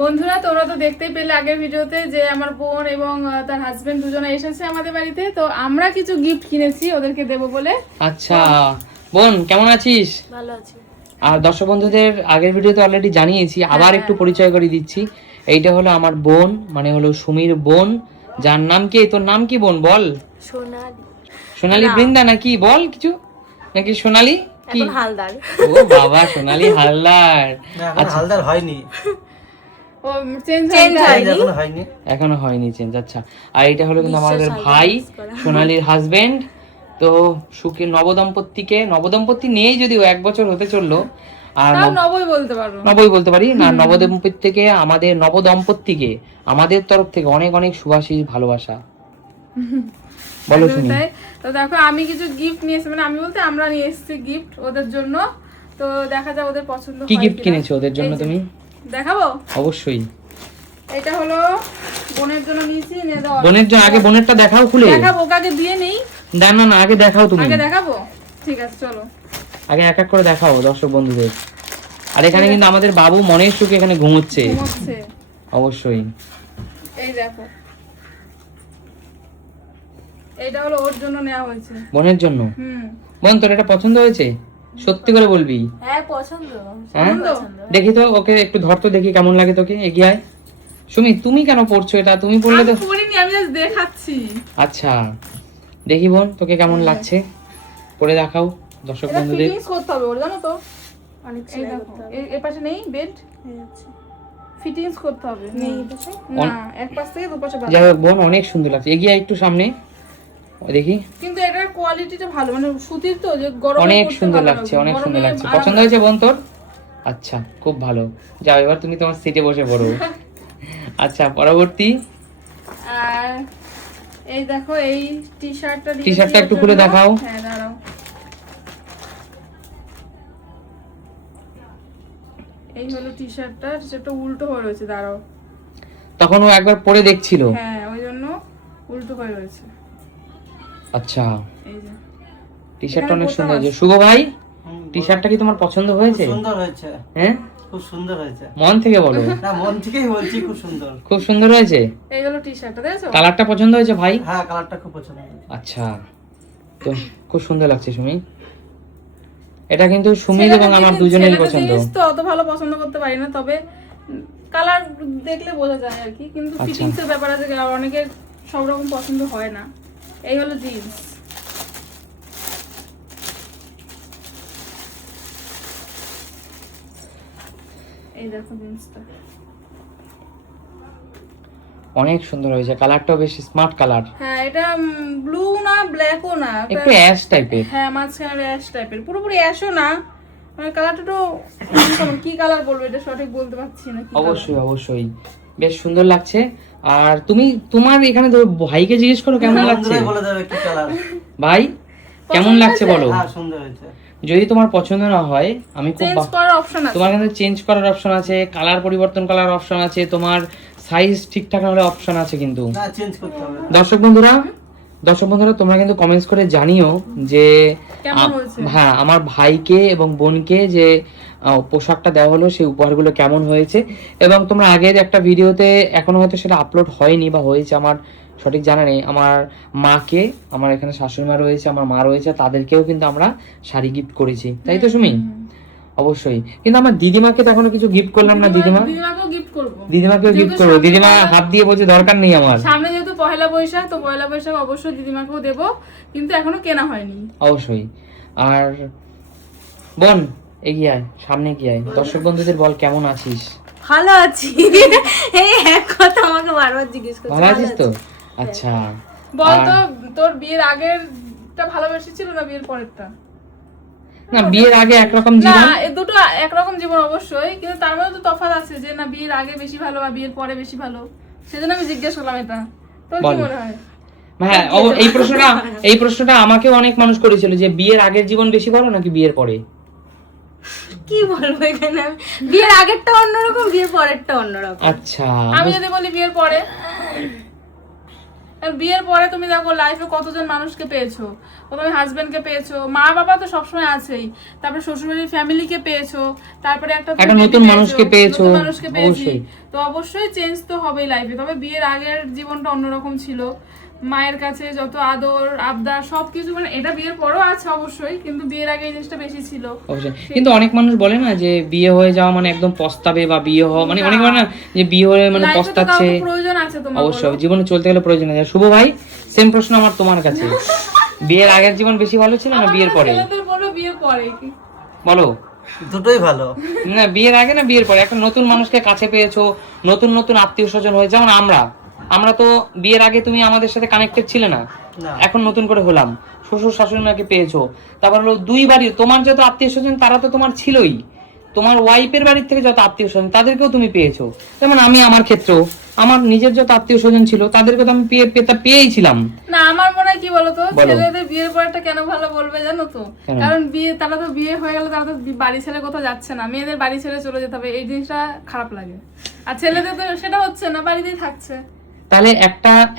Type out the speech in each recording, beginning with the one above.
বন্ধুরা তোমরা তো দেখতেই পেলে আগের ভিডিওতে যে আমার বোন এবং তার হাজবেন্ড দুজনে এসেছে আমাদের বাড়িতে, তো আমরা কিছু গিফট কিনেছি ওদেরকে দেবো বলে। আচ্ছা বোন, কেমন আছিস? ভালো আছি। আর দর্শক বন্ধুদের আগের ভিডিওতে অলরেডি জানিয়েছি, আবার একটু পরিচয় করে দিচ্ছি। এইটা হলো আমার বোন, মানে হলো সুমির বোন, যার নাম কি? তোর নাম কি বোন বল? সোনালি। সোনালি বৃন্দা নাকি বল কিছু, নাকি সোনালি কি? এখন হালদার। ও বাবা, সোনালি হালদার। আচ্ছা, হালদার হয়নি, ও চেঞ্জ হয়নি, এখনো হয়নি চেঞ্জ। আচ্ছা, আর এটা হলো কিন্তু আমাদের ভাই সোনালির হাজবেন্ড। তো সুখী নবদম্পতি নেই, যদিও 1 বছর হতে চললো। আর নবই বলতে পারো, নবই বলতে পারি না। নবদম্পতি থেকে আমাদের নবদম্পতিকে আমাদের তরফ থেকে অনেক অনেক শুভাশীষ, ভালোবাসা। বলো শুনি। তো দেখো আমি কিছু গিফট নিয়ে এসেছি, মানে আমি বলতে আমরা নিয়ে এসেছি গিফট ওদের জন্য। তো দেখা যাক ওদের পছন্দ হয় কি গিফট কিনা। কিনেছো ওদের জন্য তুমি? দেখাবো অবশ্যই। এটা হলো বোনের জন্য নিয়েছি, নিয়ে দাও। বোনের জন্য আগে বোনেরটা দেখাও খুলে। দেখাবো, ওকে দিয়ে নেই। না না, আগে দেখাও তুমি। আগে দেখাবো, ঠিক আছে চলো। আগে এক এক করে দেখাও দর্শক বন্ধুদের। আর এখানে কিন্তু আমাদের বাবু মনের সুখে এখানে ঘুমোচ্ছে। অবশ্যই। এই দেখো, এইটা হলো ওর জন্য নেওয়া হয়েছে, বোনের জন্য। বোন, তোর এটা পছন্দ হয়েছে? সত্যি করে বলবি? হ্যাঁ পছন্দ। হ্যাঁ, দেখি তো, ওকে একটু ধর তো দেখি কেমন লাগে তোকে। এগিয়ে আয়। সুমি, তুমি কেন পড়ছো এটা? তুমি পড়লে তো। আমি পড়িনি, আমি জাস্ট দেখাচ্ছি। আচ্ছা, দেখি বোন তোকে কেমন লাগছে, পরে দেখাও দর্শক এটা বন্ধুদের। ফিটিংস করতে হবে ওর, জানো তো। অনেক এই সেলাই দেখো, করতে হবে। এর পাশে নেই বেল্ট, ফিটিংস করতে হবে। নেই এই পাশে? না, এক পাশ থেকে দুপাশে বাঁধা। যাই হোক বোন, অনেক সুন্দর লাগছে। এগিয়ে আয় একটু সামনে, দেখি। কিন্তু এটার কোয়ালিটিটা ভালো, মানে সুতির তো, যে গরমে অনেক পরতে সুন্দর ভালো লাগছে, লাগবে, অনেক সুন্দর গরমে লাগছে। আরাম পছন্দ হয়েছে বোন তোর? আচ্ছা, খুব ভালো। যাও এবার তুমি তোমার সিটে বসে পড়ো। আচ্ছা, পরবর্তী। আর এই দেখো, এই টি-শার্টটা টি-শার্টটা একটু খুলে দেখাও। হ্যাঁ দাঁড়াও, এই হলো টি-শার্টটা উল্টো হয়ে রয়েছে, দাঁড়াও। তখন ও একবার পরে দেখছিল। হ্যাঁ, ওই জন্য উল্টো হয়ে রয়েছে। আচ্ছা, এই যে টি-শার্টটা অনেক সুন্দর হয়েছে। শুভ ভাই, টি-শার্টটা কি তোমার পছন্দ হয়েছে? সুন্দর হয়েছে, হ্যাঁ খুব সুন্দর হয়েছে। মন থেকে বলো। না, মন থেকেই বলছি, খুব সুন্দর। খুব সুন্দর হয়েছে। এই হলো টি-শার্টটা, দেখেছো? কালারটা পছন্দ হয়েছে ভাই? হ্যাঁ, কালারটা খুব পছন্দ হয়েছে। আচ্ছা, তো খুব সুন্দর লাগছে সুমি। এটা কিন্তু সুমির এবং আমার দুজনেরই পছন্দ। তো অত ভালো পছন্দ করতে পারি না, তবে কালার দেখলে বোঝা যায় আর কি। কিন্তু ফিটিংস এর ব্যাপার আছে, অনেকের সব রকম পছন্দ হয় না। এই হলো জিন্স। এই দেখো জিন্সটা অনেক সুন্দর হয়েছে, কালারটাও বেশ স্মার্ট কালার। হ্যাঁ, এটা ব্লু না ব্ল্যাকও না, একটু অ্যাশ টাইপের। হ্যাঁ মাঝখানে অ্যাশ টাইপের, পুরোপুরি অ্যাশও না, মানে কালারটা তো কি কালার বলবো এটা সঠিক বলতে পারছি না। অবশ্যই অবশ্যই, বেশ সুন্দর লাগছে। আর তুমি তোমার এখানে তো ভাইকে জিজ্ঞেস করো কেমন লাগছে। বলে দেবে কি কালার। ভাই কেমন লাগছে বলো। হ্যাঁ, সুন্দর হয়েছে। যদি তোমার পছন্দ না হয়, আমি খুব চেঞ্জ করার অপশন আছে, তোমার কিন্তু চেঞ্জ করার অপশন আছে, কালার পরিবর্তন করার অপশন আছে, তোমার সাইজ ঠিকঠাক না হলে অপশন আছে কিন্তু। না, চেঞ্জ করতে হবে। দর্শক বন্ধুরা তোমরা কিন্তু কমেন্টস করে জানিও যে হ্যাঁ, আমার ভাইকে এবং বোনকে যে পোশাকটা দেওয়া হলো সেই উপহারগুলো কেমন হয়েছে। এবং তোমরা আগের একটা ভিডিওতে, এখনো হয়তো সেটা আপলোড হয়নি বা হয়েছে আমার সঠিক জানা নেই, আমার মাকে, আমার এখানে শাশুড়ি মা রয়েছে, আমার মা রয়েছে, তাদেরকেও কিন্তু আমরা শাড়ি গিফট করেছি, তাই তো সুমি? অবশ্যই। কিন্তু আমার দিদিমাকে তো এখনো কিছু গিফট করলাম না। দিদিমাকেও গিফট করবো। দিদিমা হাত দিয়ে বলছে দরকার নেই আমার। সামনে যেহেতু পহেলা বৈশাখ, তো পহেলা বৈশাখ অবশ্যই দিদিমাকেও দেবো, কিন্তু এখনো কেনা হয়নি। অবশ্যই। আর বোন, এগিয়ে আয়, সামনে গিয়ে আয়, দর্শক বন্ধুদের বল কেমন আছিস। ভালো আছি। এই এক কথা আমাকে বারবার জিজ্ঞেস করছে। ভালো আছিস তো? আচ্ছা, বল তো, তোর বিয়ের আগেরটা ভালোবেসে ছিল না বিয়ের পরেরটা? না, বিয়ের আগে একরকম না, জীবন। এই দুটো একরকম জীবন অবশ্যই, কিন্তু তার মধ্যে তো তফাৎ আছে, যে না বিয়ের আগে বেশি ভালো বা বিয়ের পরে বেশি ভালো। সেজন্য আমি জিজ্ঞেস করলাম এটা। তোর কি মনে হয়? হ্যাঁ, এই প্রশ্নটা আমাকেও অনেক মানুষ করেছিল যে বিয়ের আগের জীবন বেশি ভালো নাকি বিয়ের পরে। কি বলবো এখানে, বিয়ের আগেরটা অন্যরকম, বিয়ের পরেরটা অন্যরকম। আচ্ছা, আমি যদি বলি বিয়ের পরে, আর বিয়ের পরে তুমি দেখো লাইফে কতজন মানুষকে পেয়েছো, প্রথমে হাজবেন্ডকে পেয়েছো, মা বাবা তো সবসময় আছেই, তারপরে শ্বশুরবাড়ির ফ্যামিলিকে পেয়েছো, তারপরে একটা নতুন মানুষকে পেয়েছো, নতুন মানুষকে পেয়েছি, অবশ্যই। তো অবশ্যই চেঞ্জ তো হবেই লাইফে। তবে বিয়ের আগের জীবনটা অন্যরকম ছিল, মায়ের কাছে যত আদর আবদার সবকিছু, মানে এটা বিয়ের পরেও আছে অবশ্যই, কিন্তু বিয়ের আগে এই জিনিসটা বেশি ছিল। অবশ্যই। কিন্তু অনেক মানুষ বলে না যে বিয়ে হয়ে যাওয়া মানে একদম পস্তাবে, বা বিয়ে হওয়া মানে অনেক বলে না যে বিয়ে হয়ে মানে লাইফে তো পস্তাচ্ছে। কাউকে প্রয়োজন আছে তোমার, অবশ্যই, জীবনে চলতে গেলে প্রয়োজন আছে। শুভ ভাই, সেম প্রশ্ন আমার তোমার কাছে, বিয়ের আগের জীবন বেশি ভালো ছিল না বিয়ের পরে? ছেলেদের বলবে বিয়ের পরে কি বলো। দুটোই ভালো। না, বিয়ের আগে না বিয়ের পরে? একটা নতুন মানুষকে কাছে পেয়েছো, নতুন নতুন আত্মীয় স্বজন হয়ে, যেমন আমরা তো বিয়ের আগে তুমি আমাদের সাথে কানেক্টেড ছিলে না, না। এখন নতুন করে হলাম, শ্বশুর শাশুড়ি মাকে পেয়েছো, তারপর হলো দুই বাড়ি তোমার যত আত্মীয় স্বজন তারা তো তোমার ছিলই, তোমার ওয়াইফের বাড়ির থেকে যত আত্মীয় স্বজন তাদেরকেও তুমি পেয়েছো। যেমন আমি আমার ক্ষেত্রেও আমার নিজের যত আত্মীয় স্বজন ছিল তাদেরকে তো আমি পেয়েই ছিলাম। না, আমার মনে হয় কি বলতো, বলো। ছেলেদের বিয়ের পরটা কেন ভালো বলবে জানো তো? কেন? কারণ তারা তো বিয়ে হয়ে গেলে তারা তো বাড়ি ছেড়ে কোথাও যাচ্ছে না, মেয়েদের বাড়ি ছেড়ে চলে যেতে হবে, এই জিনিসটা খারাপ লাগে। আর ছেলেদের তো সেটা হচ্ছে না, বাড়িতেই থাকছে। তাহলে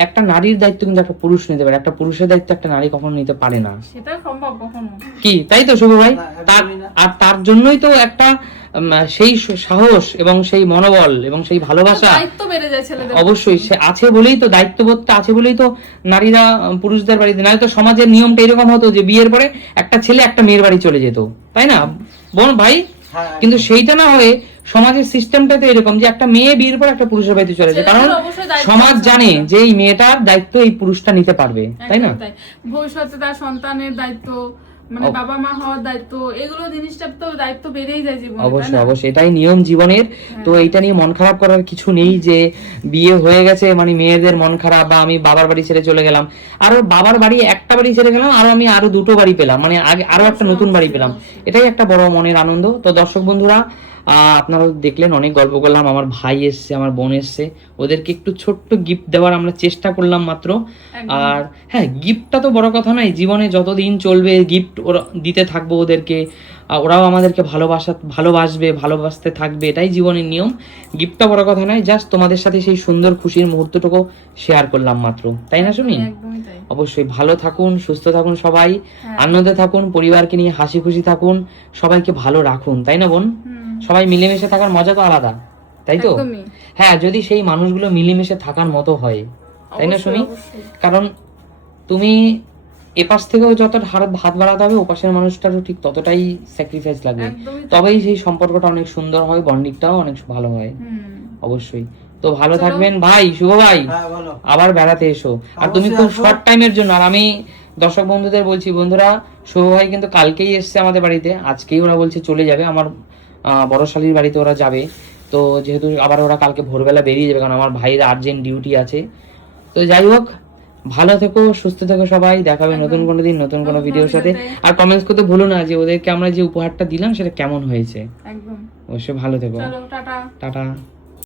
একটা নারীর দায়িত্ব কিন্তু একটা পুরুষ নিতে পারে, একটা পুরুষের দায়িত্ব একটা নারী কখনো নিতে পারে না। সেটা সম্ভব কখনো কি তাই তো শুভ ভাই? না, একদমই না। আর তার জন্যই তো একটা সেই সাহস এবং সেই মনোবল এবং সেই ভালোবাসা দায়িত্ব বেড়ে যায় ছেলেদের। অবশ্যই সে আছে বলেই তো, দায়িত্ববোধটা আছে বলেই তো নারীরা পুরুষদের বাড়িতে, নাহলে তো সমাজের নিয়মটা এরকম হতো যে বিয়ের পরে একটা ছেলে একটা মেয়ের বাড়ি চলে যেত, তাই না বোন ভাই? হ্যাঁ, কিন্তু সেইটা না হয়ে সমাজের সিস্টেমটা তো এরকম যে একটা মেয়ে বিয়ের পর একটা পুরুষের বাড়িতে চলে যায়, কারণ ছেলেদের অবশ্যই দায়িত্ব সমাজ আছে। জানে যে এই মেয়েটার দায়িত্ব এই পুরুষটা নিতে পারবে, তাই না? একদমই তাই। ভবিষ্যতে তার সন্তানের দায়িত্ব, মানে বাবা মা হওয়ার দায়িত্ব, এগুলো জিনিসটা তো দায়িত্ব বেড়েই যায় জীবনে, তাই অবশ্যই না? অবশ্যই, এটাই নিয়ম জীবনের। তো এইটা নিয়ে মন খারাপ করার কিছু নেই যে বিয়ে হয়ে গেছে মানে মেয়েদের মন খারাপ, বা আমি বাবার বাড়ি ছেড়ে চলে গেলাম, আরো বাবার বাড়ি একটা বাড়ি ছেড়ে গেলাম, আমি আরো দুটো বাড়ি পেলাম, মানে আরো একটা নতুন বাড়ি পেলাম, এটাই একটা বড় মনের আনন্দ। তো দর্শক বন্ধুরা, আপনারা দেখলেন অনেক গল্প করলাম, আমার ভাই এসছে, আমার বোন এসছে, ওদেরকে একটু ছোট্ট গিফট দেওয়ার আমরা চেষ্টা করলাম মাত্র। আর হ্যাঁ, গিফটটা তো বড় কথা নয়, জীবনে যতদিন চলবে গিফট ওরা দিতে থাকবো ওদেরকে, ওরাও আমাদেরকে ভালোবাসতে থাকবে, এটাই জীবনের নিয়ম। গিফটটা বড় কথা নয়, জাস্ট তোমাদের সাথে সেই সুন্দর খুশির মুহূর্তটুকু শেয়ার করলাম মাত্র, তাই না সুমি? একদমই তাই। অবশ্যই ভালো থাকুন, সুস্থ থাকুন, সবাই আনন্দে থাকুন, পরিবারকে নিয়ে হাসি খুশি থাকুন, সবাইকে ভালো রাখুন, তাই না বোন? সবাই মিলেমিশে থাকার মজা তো আলাদা, তাই তো? একদমই। হ্যাঁ, যদি সেই মানুষগুলো মিলেমিশে থাকার মতো হয়, তাই না সুমি? অবশ্যই। কারণ তুমি এপাশ থেকেও যত হাত বাড়াতে হবে, ওপাশের মানুষটারও ঠিক ততটাই স্যাক্রিফাইস লাগবে, একদমই তাই। তবেই সেই সম্পর্কটা অনেক সুন্দর হয়, বন্ডিংটাও অনেক ভালো হয়। অবশ্যই। তো ভালো থাকবেন ভাই, শুভ ভাই, হ্যাঁ, বলো। আবার বেড়াতে এসো। আর তুমি অবশ্যই খুব আসবো। শর্ট টাইমের জন্য, আর আমি দর্শক বন্ধুদের বলছি, বন্ধুরা শুভ ভাই কিন্তু কালকেই এসছে আমাদের বাড়িতে, আজকেই ওরা বলছে চলে যাবে, আমার বড় শালীর বাড়িতে ওরা যাবে। তো যেহেতু আবার ওরা কালকে ভোরবেলা বেরিয়ে যাবে, কারণ আমার ভাইয়ের আর্জেন্ট ডিউটি আছে। তো যাই হোক, ভালো থেকো, সুস্থ থেকো সবাই, দেখা হবে নতুন কোনো দিন নতুন কোনো ভিডিওর সাথে। আর কমেন্টস করতে ভুলো না যে ওদেরকে আমরা যে উপহারটা দিলাম সেটা কেমন হয়েছে। একদম। অবশ্যই ভালো থেকো, চলো, টাটা। টাটা।